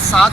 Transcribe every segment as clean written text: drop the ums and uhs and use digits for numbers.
7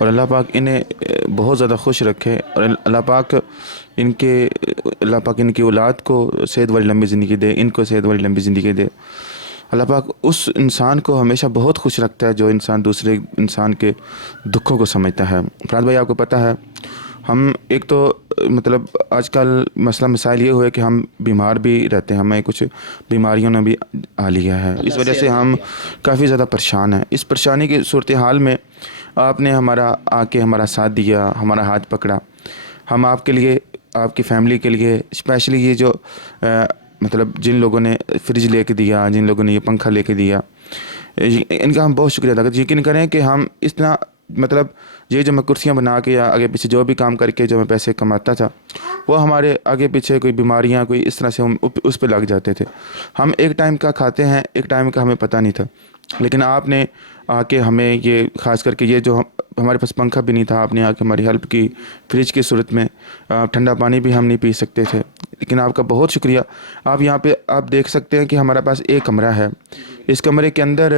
اور اللہ پاک انہیں بہت زیادہ خوش رکھے، اور اللہ پاک ان کی اولاد کو صحت والی لمبی زندگی دے، ان کو صحت والی لمبی زندگی دے۔ اللہ پاک اس انسان کو ہمیشہ بہت خوش رکھتا ہے جو انسان دوسرے انسان کے دکھوں کو سمجھتا ہے۔ فراد بھائی، آپ کو پتہ ہے ہم ایک تو مطلب آج کل مسئلہ مسائل یہ ہوئے کہ ہم بیمار بھی رہتے ہیں، ہمیں کچھ بیماریوں نے بھی آ لیا ہے، اس وجہ سے ہم کافی زیادہ پریشان ہیں۔ اس پریشانی کی صورتحال میں آپ نے آ کے ہمارا ساتھ دیا، ہمارا ہاتھ پکڑا۔ ہم آپ کے لیے، آپ کی فیملی کے لیے اسپیشلی یہ جو مطلب جن لوگوں نے فریج لے کے دیا، جن لوگوں نے یہ پنکھا لے کے دیا، ان کا ہم بہت شکریہ ادا کرتے ہیں۔ یقین کریں کہ ہم اس طرح مطلب یہ جو میں کرسیاں بنا کے یا آگے پیچھے جو بھی کام کر کے جو میں پیسے کماتا تھا، وہ ہمارے آگے پیچھے کوئی بیماریاں کوئی اس طرح سے ہم اس پہ لگ جاتے تھے۔ ہم ایک ٹائم کا کھاتے ہیں، ایک ٹائم کا ہمیں پتہ نہیں تھا، لیکن آپ نے آ کے ہمیں یہ خاص کر کے یہ جو ہمارے پاس پنکھا بھی نہیں تھا، آپ نے آ کے ہماری ہیلپ کی۔ فریج کی صورت میں ٹھنڈا پانی بھی ہم نہیں پی سکتے تھے، لیکن آپ کا بہت شکریہ۔ آپ یہاں پہ آپ دیکھ سکتے ہیں کہ ہمارے پاس ایک کمرہ ہے، اس کمرے کے اندر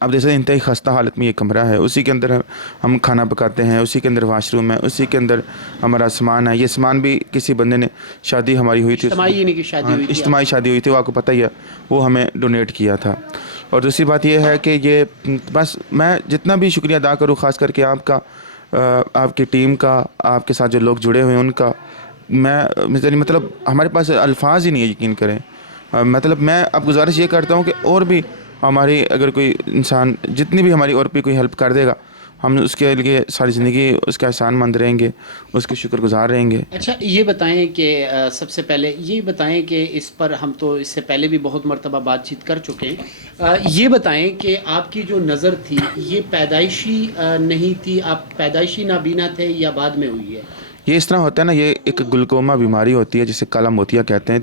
آپ دیکھ سکتے ہیں انتہائی خستہ حالت میں یہ کمرہ ہے، اسی کے اندر ہم کھانا پکاتے ہیں، اسی کے اندر واش روم ہے، اسی کے اندر ہمارا سامان ہے۔ یہ سامان بھی کسی بندے نے، شادی ہماری ہوئی تھی، اجتماعی شادی ہوئی تھی، وہ آپ کو پتہ ہی ہے، وہ ہمیں ڈونیٹ کیا تھا۔ اور دوسری بات یہ ہے کہ یہ بس میں جتنا بھی شکریہ ادا کروں، خاص کر کے آپ کا، آپ کی ٹیم کا، آپ کے ساتھ جو لوگ جڑے ہوئے ہیں ان کا، مطلب ہمارے پاس الفاظ ہی نہیں ہے، یقین کریں۔ مطلب میں اب گزارش یہ کرتا ہوں کہ اور بھی ہماری اگر کوئی انسان جتنی بھی ہماری اور بھی کوئی ہیلپ کر دے گا، ہم اس کے لیے ساری زندگی اس کا احسان مند رہیں گے، اس کے شکر گزار رہیں گے۔ اچھا یہ بتائیں کہ سب سے پہلے یہ بتائیں کہ اس پر ہم تو اس سے پہلے بھی بہت مرتبہ بات چیت کر چکے ہیں، یہ بتائیں کہ آپ کی جو نظر تھی یہ پیدائشی نہیں تھی، آپ پیدائشی نابینا تھے یا بعد میں ہوئی ہے؟ یہ اس طرح ہوتا ہے نا، یہ ایک گلوکوما بیماری ہوتی ہے جسے کالا موتیا کہتے ہیں،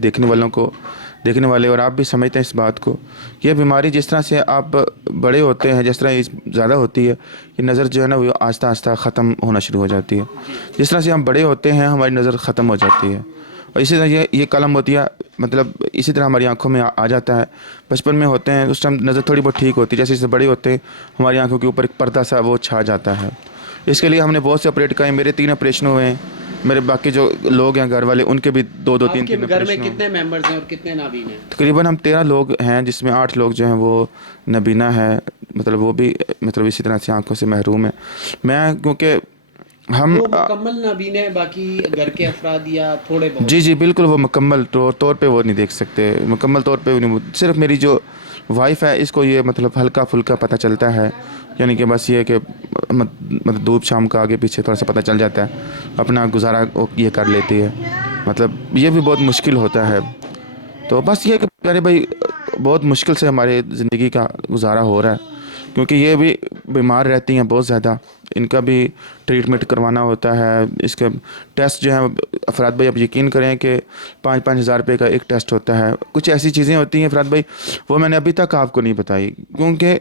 دیکھنے والے اور آپ بھی سمجھتے ہیں اس بات کو۔ یہ بیماری جس طرح سے آپ بڑے ہوتے ہیں، جس طرح یہ زیادہ ہوتی ہے، یہ نظر جو ہے نا وہ آہستہ آہستہ ختم ہونا شروع ہو جاتی ہے۔ جس طرح سے ہم بڑے ہوتے ہیں ہماری نظر ختم ہو جاتی ہے، اور اسی طرح یہ کالا موتیا مطلب اسی طرح ہماری آنکھوں میں آ جاتا ہے۔ بچپن میں ہوتے ہیں اس ٹائم نظر تھوڑی بہت ٹھیک ہوتی ہے، جیسے بڑے ہوتے ہیں ہماری آنکھوں کے اوپر ایک پردہ سا وہ چھا جاتا ہے۔ اس کے لیے ہم نے بہت سے آپریٹ کیے، میرے 3 آپریشن ہوئے ہیں، میرے باقی جو لوگ ہیں گھر والے ان کے بھی 2-2 3-3 گھر میں کتنے ممبرز ہیں اور کتنے نابینا ہیں؟ تقریباً ہم 13 لوگ ہیں، جس میں 8 لوگ جو ہیں وہ نابینا ہے، مطلب وہ بھی مطلب اسی طرح سے آنکھوں سے محروم ہے۔ میں کیونکہ ہم مکمل نابینا ہے، باقی گھر کے افراد یا تھوڑے بہت؟ جی بالکل، وہ مکمل طور پہ وہ نہیں دیکھ سکتے، مکمل طور پہ نہیں، صرف میری جو وائف ہے اس کو یہ مطلب ہلکا پھلکا پتہ چلتا ہے، یعنی کہ بس یہ کہ مطلب دھوپ شام کا آگے پیچھے تھوڑا سا پتہ چل جاتا ہے، اپنا گزارا یہ کر لیتی ہے، مطلب یہ بھی بہت مشکل ہوتا ہے۔ تو بس یہ کہ پیارے بھائی بہت مشکل سے ہمارے زندگی کا گزارا ہو رہا ہے، کیونکہ یہ بھی بیمار رہتی ہیں بہت زیادہ، ان کا بھی ٹریٹمنٹ کروانا ہوتا ہے، اس کے ٹیسٹ جو ہیں افراد بھائی آپ یقین کریں کہ 5-5 ہزار روپے کا ایک ٹیسٹ ہوتا ہے۔ کچھ ایسی چیزیں ہوتی ہیں افراد بھائی وہ میں نے ابھی تک آپ کو نہیں بتائی، کیونکہ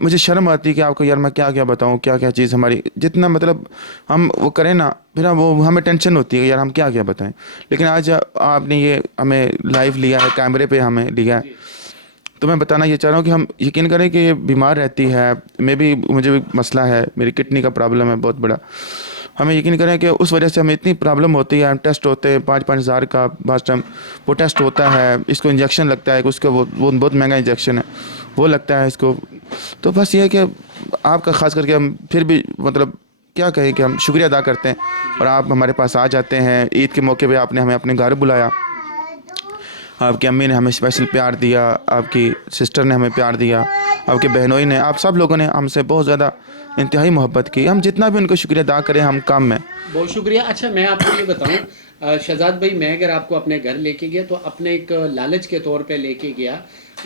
مجھے شرم آتی ہے کہ آپ کو یار میں کیا بتاؤں، کیا چیز ہماری جتنا مطلب ہم وہ کریں نا، پھر وہ ہمیں ٹینشن ہوتی ہے کہ یار ہم کیا بتائیں، لیکن آج آپ نے یہ ہمیں لائیو لیا ہے، کیمرے پہ ہمیں لیا ہے، تو میں بتانا یہ چاہ رہا ہوں کہ ہم یقین کریں کہ یہ بیمار رہتی ہے، مجھے بھی مسئلہ ہے، میری کڈنی کا پرابلم ہے بہت بڑا، ہمیں یقین کریں کہ اس وجہ سے ہمیں اتنی پرابلم ہوتی ہے، ٹیسٹ ہوتے ہیں 5-5 ہزار کا، بعض ٹائم وہ ٹیسٹ ہوتا ہے، اس کو انجیکشن لگتا ہے، اس کا وہ بہت مہنگا انجیکشن ہے وہ لگتا ہے اس کو۔ تو بس یہ ہے کہ آپ کا خاص کر کے ہم پھر بھی مطلب کیا کہیں کہ ہم شکریہ ادا کرتے ہیں، اور آپ ہمارے پاس آ جاتے ہیں۔ عید کے موقع پہ آپ نے ہمیں اپنے گھر بلایا، آپ کی امی نے ہمیں اسپیشل پیار دیا، آپ کی سسٹر نے ہمیں پیار دیا، آپ کے بہنوئی نے، آپ سب لوگوں نے ہم سے بہت زیادہ انتہائی محبت کی، ہم جتنا بھی ان کو شکریہ ادا کریں ہم کم ہیں۔ بہت شکریہ۔ اچھا میں آپ کو یہ بتاؤں شہزاد بھائی، میں اگر آپ کو اپنے گھر لے کے گیا تو اپنے ایک لالچ کے طور پہ لے کے گیا،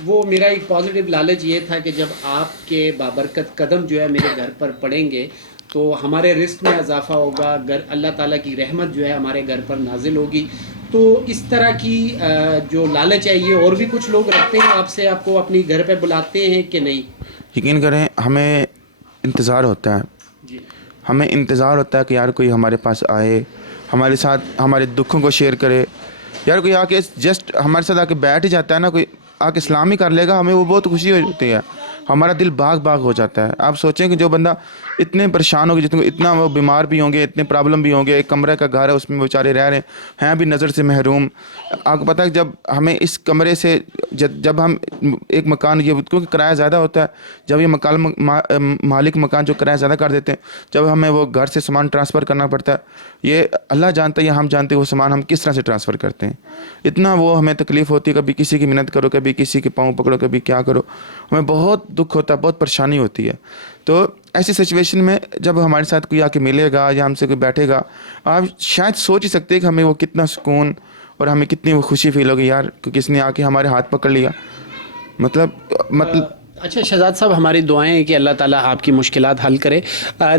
وہ میرا ایک پازیٹیو لالچ یہ تھا کہ جب آپ کے بابرکت قدم جو ہے میرے گھر پر پڑیں گے تو ہمارے رزق میں اضافہ ہوگا، اللہ تعالیٰ کی رحمت جو ہے ہمارے گھر پر نازل ہوگی۔ تو اس طرح کی جو لالچ ہے یہ اور بھی کچھ لوگ رکھتے ہیں آپ سے، آپ کو اپنی گھر پہ بلاتے ہیں کہ نہیں؟ یقین کریں ہمیں انتظار ہوتا ہے، جی ہمیں انتظار ہوتا ہے کہ یار کوئی ہمارے پاس آئے، ہمارے ساتھ ہمارے دکھوں کو شیئر کرے، یار کوئی آ کے جسٹ ہمارے ساتھ آ کے بیٹھ ہی جاتا ہے نا، کوئی آ کے سلام ہی کر لے گا، ہمیں وہ بہت خوشی ہوتی ہے۔ ہمارا دل باغ باغ ہو جاتا ہے. آپ سوچیں کہ جو بندہ اتنے پریشان ہوگے, جتنے اتنا وہ بیمار بھی ہوں گے, اتنے پرابلم بھی ہوں گے, ایک کمرے کا گھر ہے اس میں بیچارے رہ رہے ہیں بھی نظر سے محروم. آپ کو پتہ ہے جب ہمیں اس کمرے سے جب ہم ایک مکان, یہ کیونکہ کرایہ زیادہ ہوتا ہے, جب یہ مالک مکان جو کرایہ زیادہ کر دیتے ہیں, جب ہمیں وہ گھر سے سامان ٹرانسفر کرنا پڑتا ہے, یہ اللہ جانتا ہے یا ہم جانتے ہیں وہ سامان ہم کس طرح سے ٹرانسفر کرتے ہیں. اتنا وہ ہمیں تکلیف ہوتی ہے, کبھی کسی کی منت کرو, کبھی کسی کے پاؤں پکڑو, کبھی کیا کرو, ہمیں بہت دکھ ہوتا ہے, بہت پریشانی ہوتی ہے. تو ایسی سچویشن میں جب ہمارے ساتھ کوئی آ کے ملے گا یا ہم سے کوئی بیٹھے گا, آپ شاید سوچ ہی سکتے ہیں کہ ہمیں وہ کتنا سکون اور ہمیں کتنی وہ خوشی فیل ہوگی, یار کس نے آ کے ہمارے ہاتھ پکڑ لیا. مطلب اچھا شہزاد صاحب, ہماری دعائیں ہیں کہ اللہ تعالیٰ آپ کی مشکلات حل کرے.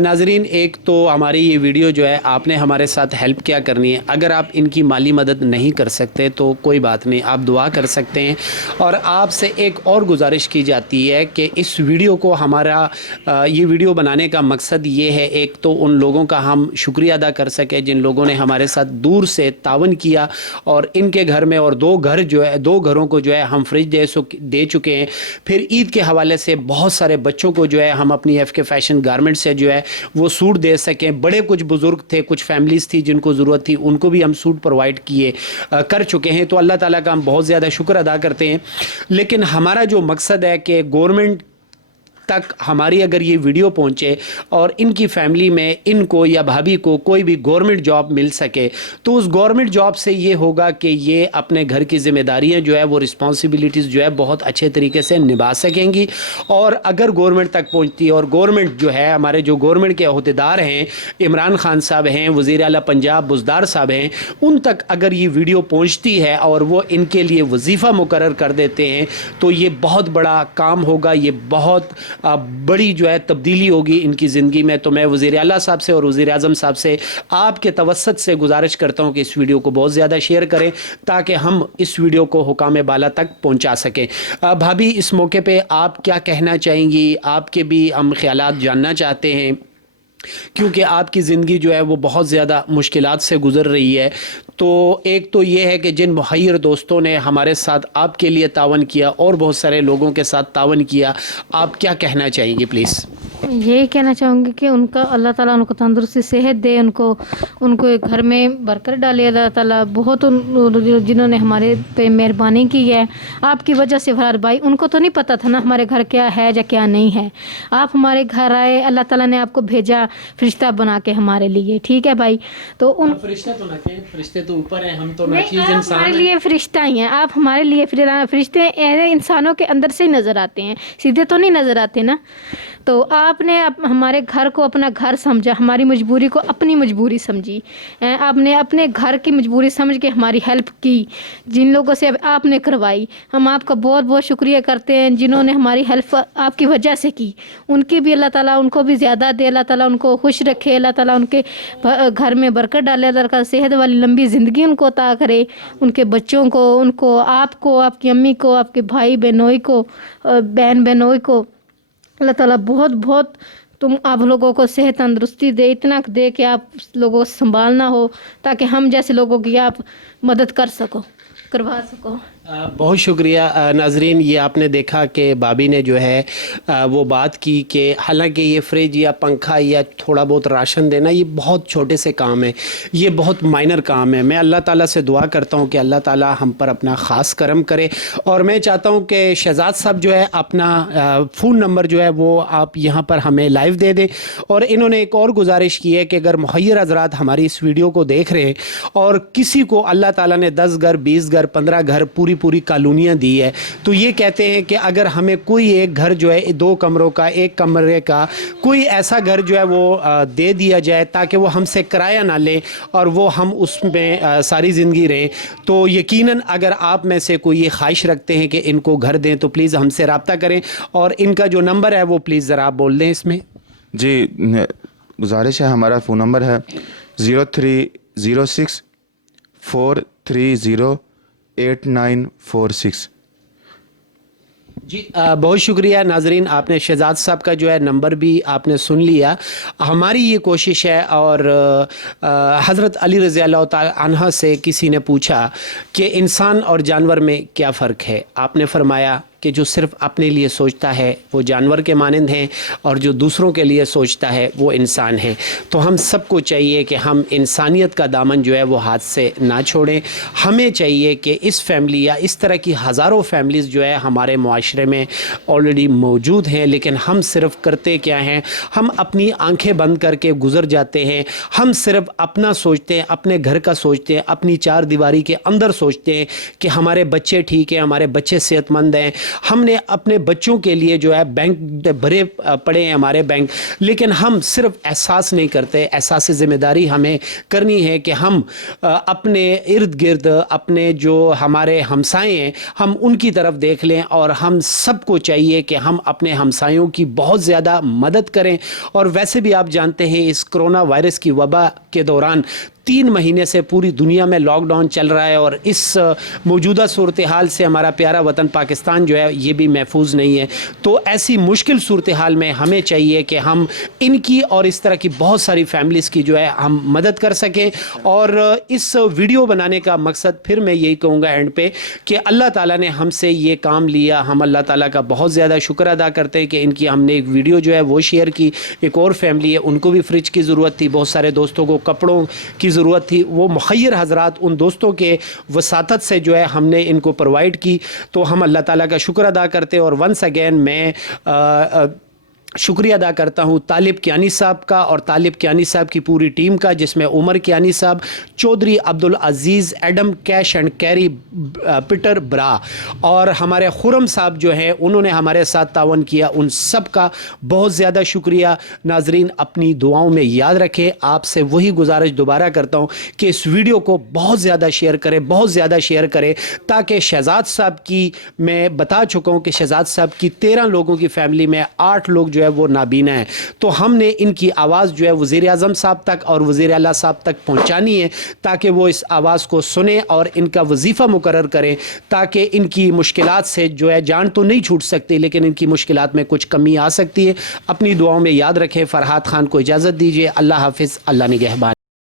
ناظرین, ایک تو ہماری یہ ویڈیو جو ہے آپ نے ہمارے ساتھ ہیلپ کیا کرنی ہے. اگر آپ ان کی مالی مدد نہیں کر سکتے تو کوئی بات نہیں, آپ دعا کر سکتے ہیں. اور آپ سے ایک اور گزارش کی جاتی ہے کہ اس ویڈیو کو ہمارا یہ ویڈیو بنانے کا مقصد یہ ہے, ایک تو ان لوگوں کا ہم شکریہ ادا کر سکیں جن لوگوں نے ہمارے ساتھ دور سے تعاون کیا, اور ان کے گھر میں اور دو گھروں کو جو ہے ہم فریج دے چکے ہیں. پھر عید کے حوالے سے بہت سارے بچوں کو جو ہے ہم اپنی ایف کے فیشن گارمنٹ سے جو ہے وہ سوٹ دے سکیں. بڑے کچھ بزرگ تھے, کچھ فیملیز تھی جن کو ضرورت تھی, ان کو بھی ہم سوٹ پرووائڈ کر چکے ہیں. تو اللہ تعالیٰ کا ہم بہت زیادہ شکر ادا کرتے ہیں. لیکن ہمارا جو مقصد ہے کہ گورنمنٹ تک ہماری اگر یہ ویڈیو پہنچے اور ان کی فیملی میں ان کو یا بھابھی کو کوئی بھی گورنمنٹ جاب مل سکے, تو اس گورنمنٹ جاب سے یہ ہوگا کہ یہ اپنے گھر کی ذمہ داریاں جو ہے وہ رسپانسبلٹیز جو ہے بہت اچھے طریقے سے نبھا سکیں گی. اور اگر گورنمنٹ تک پہنچتی ہے, اور گورنمنٹ جو ہے ہمارے جو گورنمنٹ کے عہدیدار ہیں, عمران خان صاحب ہیں, وزیر اعلیٰ پنجاب بزدار صاحب ہیں, ان تک اگر یہ ویڈیو پہنچتی ہے اور وہ ان کے لیے وظیفہ مقرر کر دیتے ہیں, تو یہ بہت بڑا کام ہوگا, یہ بہت بڑی جو ہے تبدیلی ہوگی ان کی زندگی میں. تو میں وزیر اعلیٰ صاحب سے اور وزیر اعظم صاحب سے آپ کے توسط سے گزارش کرتا ہوں کہ اس ویڈیو کو بہت زیادہ شیئر کریں تاکہ ہم اس ویڈیو کو حکام بالا تک پہنچا سکیں. بھابھی, اس موقع پہ آپ کیا کہنا چاہیں گی؟ آپ کے بھی ہم خیالات جاننا چاہتے ہیں کیونکہ آپ کی زندگی جو ہے وہ بہت زیادہ مشکلات سے گزر رہی ہے. تو ایک تو یہ ہے کہ جن محیر دوستوں نے ہمارے ساتھ آپ کے لیے تعاون کیا اور بہت سارے لوگوں کے ساتھ تعاون کیا, آپ کیا کہنا چاہیں گے پلیز؟ یہی کہنا چاہوں گی کہ ان کا اللہ تعالیٰ ان کو تندرستی صحت دے, ان کو گھر میں برکت ڈالے اللہ تعالیٰ. بہت جنہوں نے ہمارے پہ مہربانی کی ہے آپ کی وجہ سے. فرار بھائی, ان کو تو نہیں پتہ تھا نا ہمارے گھر کیا ہے یا کیا نہیں ہے. آپ ہمارے گھر آئے, اللہ تعالیٰ نے آپ کو بھیجا فرشتہ بنا کے ہمارے لیے, ٹھیک ہے بھائی. تو ان فرشتہ تو نہ کہیں, فرشتے تو اوپر ہیں, ہم تو نہیں, ناچیز آپ انسان ہمارے ہیں. لیے فرشتہ ہی ہیں. آپ ہمارے لیے فرشتے انسانوں کے اندر سے ہی نظر آتے ہیں, سیدھے تو نہیں نظر آتے نا. تو آپ نے ہمارے گھر کو اپنا گھر سمجھا, ہماری مجبوری کو اپنی مجبوری سمجھی. آپ نے اپنے گھر کی مجبوری سمجھ کے ہماری ہیلپ کی, جن لوگوں سے آپ نے کروائی. ہم آپ کا بہت بہت شکریہ کرتے ہیں جنہوں نے ہماری ہیلپ آپ کی وجہ سے کی. ان کی بھی اللہ تعالیٰ ان کو بھی زیادہ دے, اللہ تعالیٰ ان کو خوش رکھے, اللہ تعالیٰ ان کے گھر میں برکت ڈالے, اللہ تعالیٰ صحت والی لمبی زندگی ان کو عطا کرے, ان کے بچوں کو, ان کو, آپ کی امی کو, آپ کے بھائی بہنوئی کو, بہن بہنوئی کو اللہ تعالیٰ بہت بہت آپ لوگوں کو صحت تندرستی دے, اتنا دے کہ آپ لوگوں کو سنبھالنا ہو تاکہ ہم جیسے لوگوں کی آپ مدد کروا سکو. بہت شکریہ. ناظرین, یہ آپ نے دیکھا کہ بابی نے جو ہے وہ بات کی کہ حالانکہ یہ فریج یا پنکھا یا تھوڑا بہت راشن دینا یہ بہت چھوٹے سے کام ہے, یہ بہت مائنر کام ہے. میں اللہ تعالیٰ سے دعا کرتا ہوں کہ اللہ تعالیٰ ہم پر اپنا خاص کرم کرے. اور میں چاہتا ہوں کہ شہزاد صاحب جو ہے اپنا فون نمبر جو ہے وہ آپ یہاں پر ہمیں لائیو دے دیں. اور انہوں نے ایک اور گزارش کی ہے کہ اگر محیر حضرات ہماری اس ویڈیو کو دیکھ رہے ہیں اور کسی کو اللہ تعالیٰ نے 10 گھر 20 گھر 15 گھر پوری کالونیاں دی ہے, تو یہ کہتے ہیں کہ اگر ہمیں کوئی ایک گھر جو ہے 2 کمروں کا, 1 کمرے کا کوئی ایسا گھر جو ہے وہ دے دیا جائے تاکہ وہ ہم سے کرایہ نہ لیں اور وہ ہم اس میں ساری زندگی رہیں, تو یقیناً اگر آپ میں سے کوئی یہ خواہش رکھتے ہیں کہ ان کو گھر دیں تو پلیز ہم سے رابطہ کریں. اور ان کا جو نمبر ہے وہ پلیز ذرا آپ بول دیں اس میں. جی, گزارش ہے, ہمارا فون نمبر ہے 0306 430 8946. جی بہت شکریہ. ناظرین, آپ نے شہزاد صاحب کا جو ہے نمبر بھی آپ نے سن لیا. ہماری یہ کوشش ہے, اور حضرت علی رضی اللہ تعالی عنہ سے کسی نے پوچھا کہ انسان اور جانور میں کیا فرق ہے, آپ نے فرمایا کہ جو صرف اپنے لیے سوچتا ہے وہ جانور کے مانند ہیں اور جو دوسروں کے لیے سوچتا ہے وہ انسان ہے۔ تو ہم سب کو چاہیے کہ ہم انسانیت کا دامن جو ہے وہ ہاتھ سے نہ چھوڑیں۔ ہمیں چاہیے کہ اس فیملی یا اس طرح کی ہزاروں فیملیز جو ہے ہمارے معاشرے میں آلریڈی موجود ہیں، لیکن ہم صرف کرتے کیا ہیں، ہم اپنی آنکھیں بند کر کے گزر جاتے ہیں۔ ہم صرف اپنا سوچتے ہیں، اپنے گھر کا سوچتے ہیں، اپنی چار دیواری کے اندر سوچتے ہیں کہ ہمارے بچے ٹھیک ہیں، ہمارے بچے صحت مند ہیں، ہم نے اپنے بچوں کے لیے جو ہے بینک بھرے پڑے ہیں ہمارے بینک، لیکن ہم صرف احساس نہیں کرتے۔ احساس ذمہ داری ہمیں کرنی ہے کہ ہم اپنے ارد گرد اپنے جو ہمارے ہمسائے ہیں ہم ان کی طرف دیکھ لیں، اور ہم سب کو چاہیے کہ ہم اپنے ہمسایوں کی بہت زیادہ مدد کریں۔ اور ویسے بھی آپ جانتے ہیں اس کرونا وائرس کی وبا کے دوران 3 مہینے سے پوری دنیا میں لاک ڈاؤن چل رہا ہے، اور اس موجودہ صورتحال سے ہمارا پیارا وطن پاکستان جو ہے یہ بھی محفوظ نہیں ہے۔ تو ایسی مشکل صورتحال میں ہمیں چاہیے کہ ہم ان کی اور اس طرح کی بہت ساری فیملیز کی جو ہے ہم مدد کر سکیں۔ اور اس ویڈیو بنانے کا مقصد پھر میں یہی کہوں گا اینڈ پہ کہ اللہ تعالیٰ نے ہم سے یہ کام لیا، ہم اللہ تعالیٰ کا بہت زیادہ شکر ادا کرتے ہیں کہ ان کی ہم نے ایک ویڈیو جو ہے وہ شیئر کی۔ ایک اور فیملی ہے، ان کو بھی فریج کی ضرورت تھی، بہت سارے دوستوں کو کپڑوں کی ضرورت تھی، وہ مخیر حضرات ان دوستوں کے وساطت سے جو ہے ہم نے ان کو پرووائڈ کی۔ تو ہم اللہ تعالیٰ کا شکر ادا کرتے ہیں۔ اور ونس اگین میں شکریہ ادا کرتا ہوں طالب کیانی صاحب کا اور طالب کیانی صاحب کی پوری ٹیم کا، جس میں عمر کیانی صاحب، Chaudhry Abdulaziz, Adam cash and carry, Peter برا، اور ہمارے خرم صاحب جو ہیں انہوں نے ہمارے ساتھ تعاون کیا۔ ان سب کا بہت زیادہ شکریہ۔ ناظرین اپنی دعاؤں میں یاد رکھیں۔ آپ سے وہی گزارش دوبارہ کرتا ہوں کہ اس ویڈیو کو بہت زیادہ شیئر کریں، بہت زیادہ شیئر کریں، تاکہ شہزاد صاحب کی، میں بتا چکا ہوں کہ شہزاد صاحب کی 13 لوگوں کی فیملی میں 8 لوگ جو ہے وہ نابینا ہیں۔ تو ہم نے ان کی آواز جو ہے وزیر اعظم صاحب تک اور وزیر اعلیٰ صاحب تک پہنچانی ہے، تاکہ وہ اس آواز کو سنیں اور ان کا وظیفہ مقرر کریں، تاکہ ان کی مشکلات سے جو ہے جان تو نہیں چھوٹ سکتی لیکن ان کی مشکلات میں کچھ کمی آ سکتی ہے۔ اپنی دعاؤں میں یاد رکھیں۔ فرحات خان کو اجازت دیجیے۔ اللہ حافظ، اللہ نگہبان۔